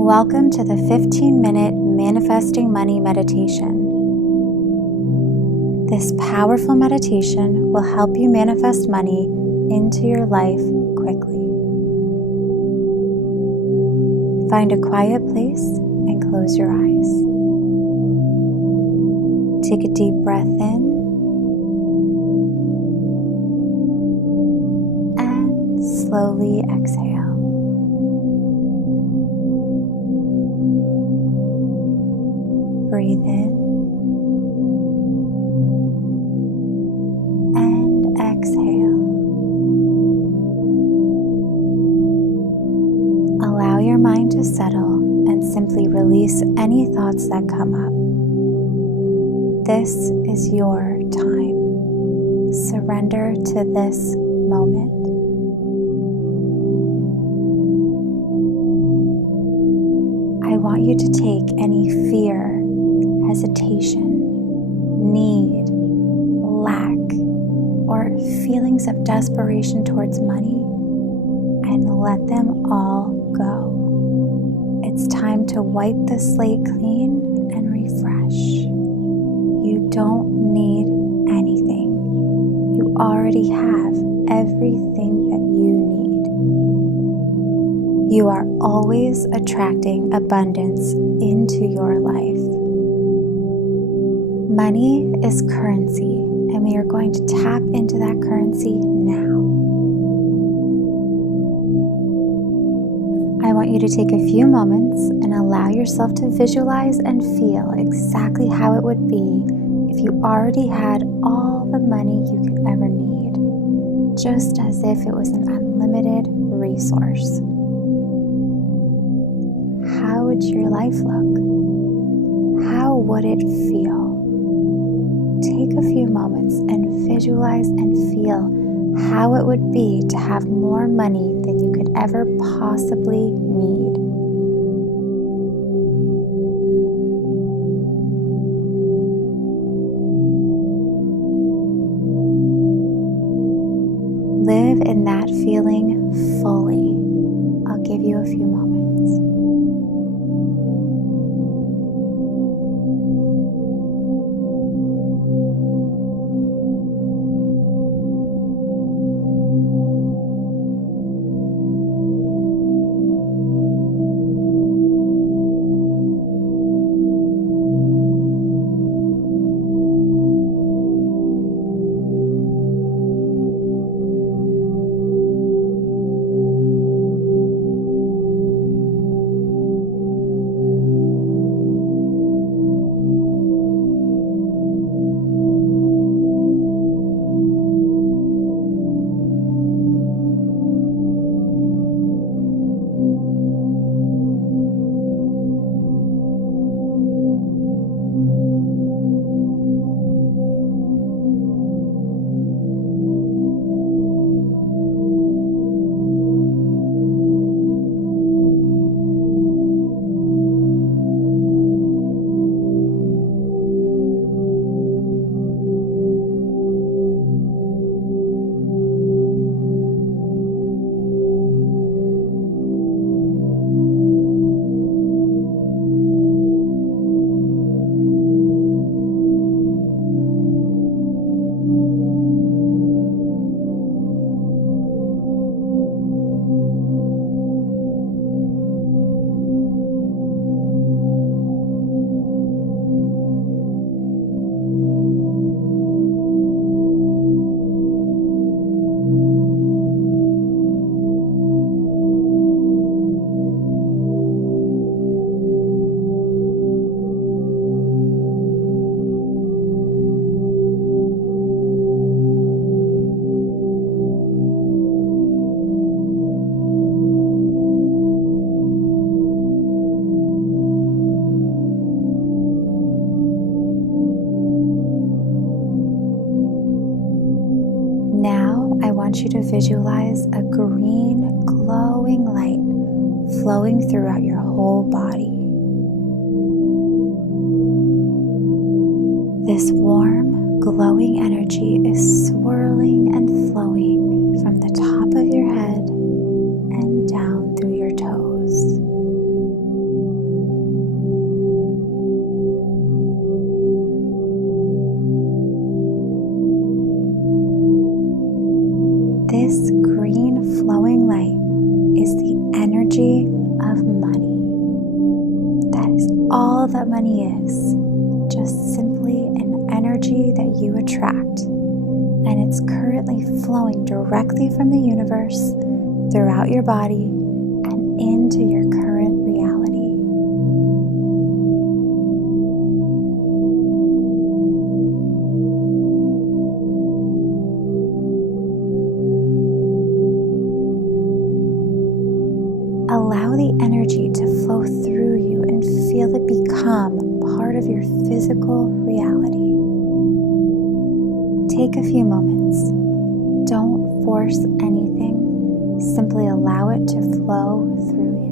Welcome to the 15-minute Manifesting Money meditation. This powerful meditation will help you manifest money into your life quickly. Find a quiet place and close your eyes. Take a deep breath in and slowly exhale. Breathe in and exhale. Allow your mind to settle and simply release any thoughts that come up. This is your time. Surrender to this moment. I want you to take any fear, hesitation, need, lack, or feelings of desperation towards money and let them all go. It's time to wipe the slate clean and refresh. You don't need anything. You already have everything that you need. You are always attracting abundance into your life. Money is currency, and we are going to tap into that currency now. I want you to take a few moments and allow yourself to visualize and feel exactly how it would be if you already had all the money you could ever need, just as if it was an unlimited resource. How would your life look? How would it feel? Take a few moments and visualize and feel how it would be to have more money than you could ever possibly need. Live in that feeling fully. I'll give you a few moments. want you to visualize a green, glowing light flowing throughout your whole body. This warm, glowing energy is swirling and flowing from the This green flowing light is the energy of money. That is all that money is, just simply an energy that you attract. And it's currently flowing directly from the universe throughout your body and into your current reality. Allow the energy to flow through you and feel it become part of your physical reality. Take a few moments. Don't force anything. Simply allow it to flow through you.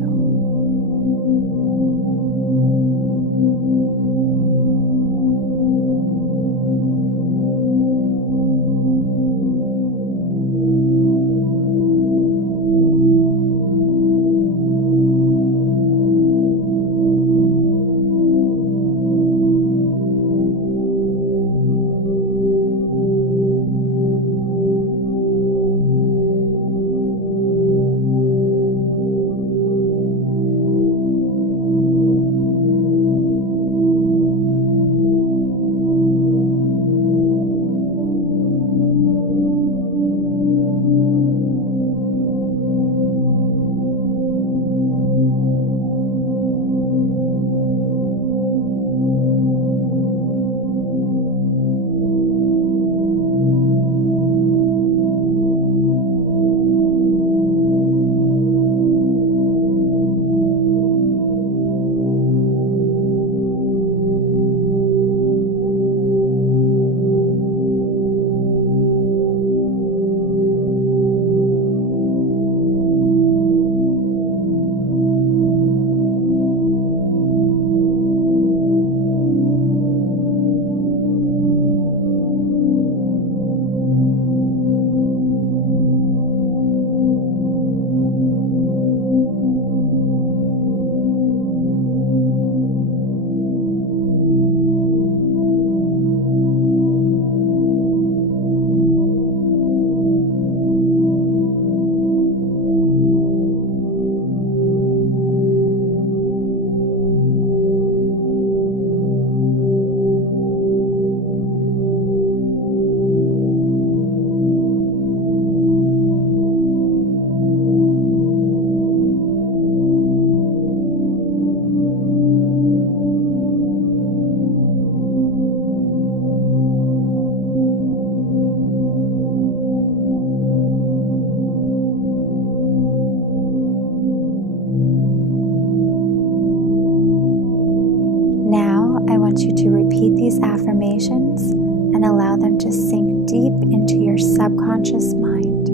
I want you to repeat these affirmations and allow them to sink deep into your subconscious mind.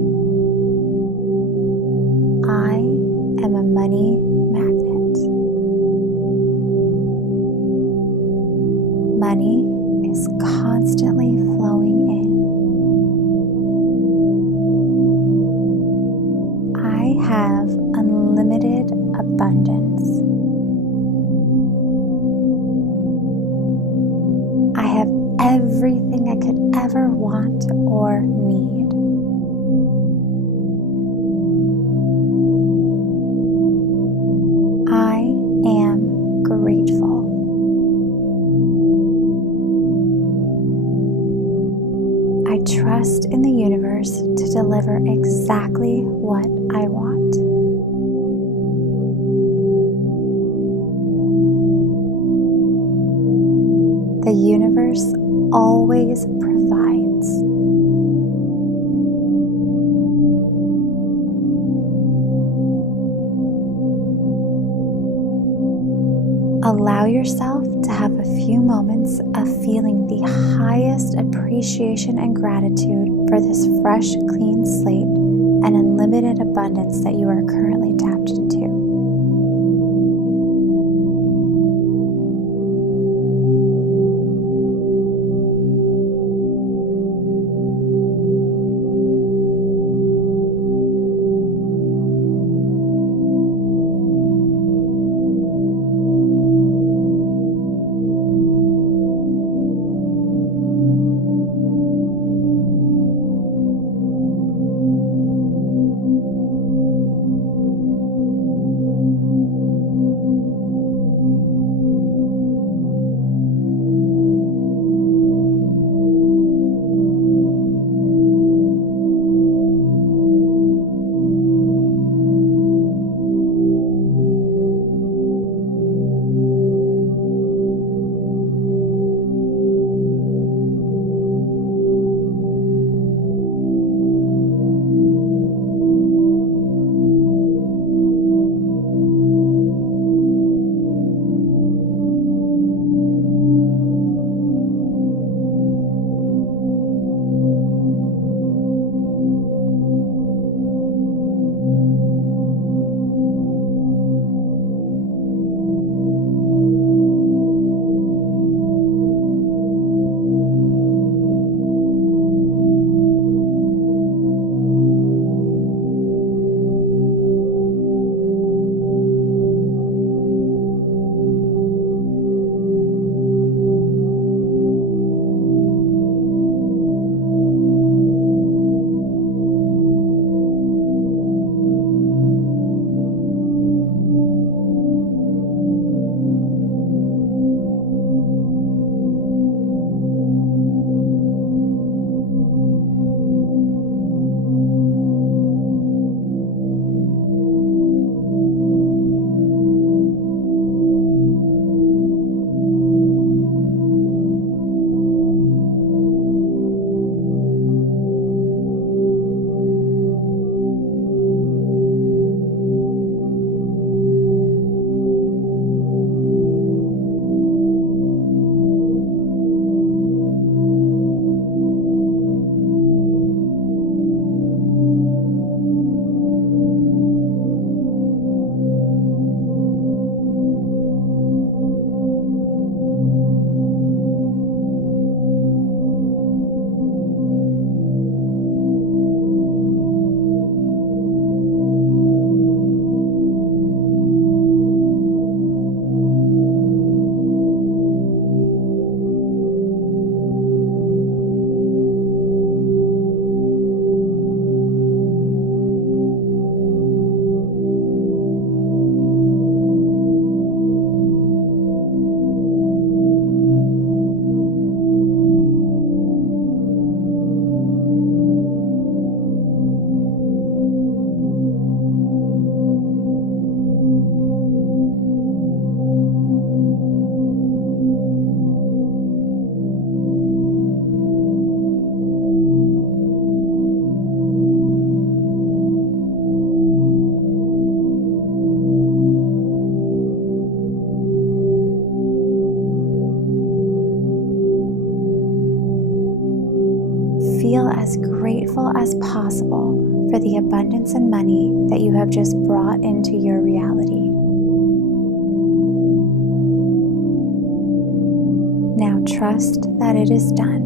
I am a money magnet. Money is constantly flowing in. I have unlimited abundance. I have everything I could ever want or need. I am grateful. I trust in the universe to deliver exactly what I want. The universe always provides. Allow yourself to have a few moments of feeling the highest appreciation and gratitude for this fresh, clean slate and unlimited abundance that you are currently tapped into. potential as possible for the abundance and money that you have just brought into your reality. Now trust that it is done.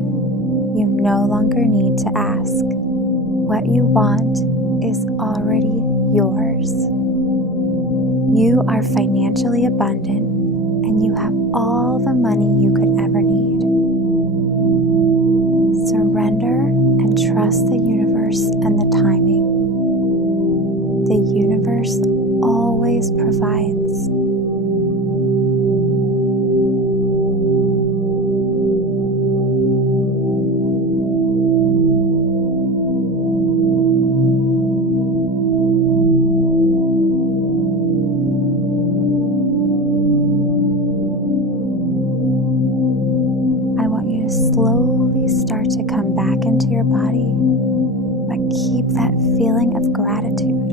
You no longer need to ask. What you want is already yours. You are financially abundant and you have all the money you could ever need. Surrender and trust the universe and the timing. The universe always provides. Slowly start to come back into your body, but keep that feeling of gratitude.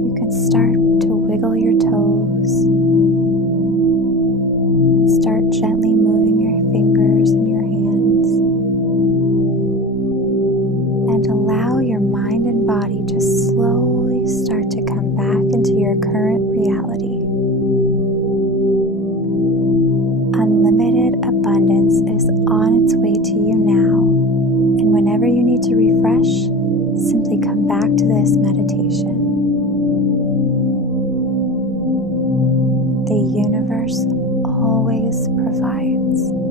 You can start to wiggle your toes, and start gently moving your fingers and your hands, and allow your mind and body to slowly start to come back into your current reality. Unlimited abundance is on its way to you now, and whenever you need to refresh, simply come back to this meditation. The universe always provides.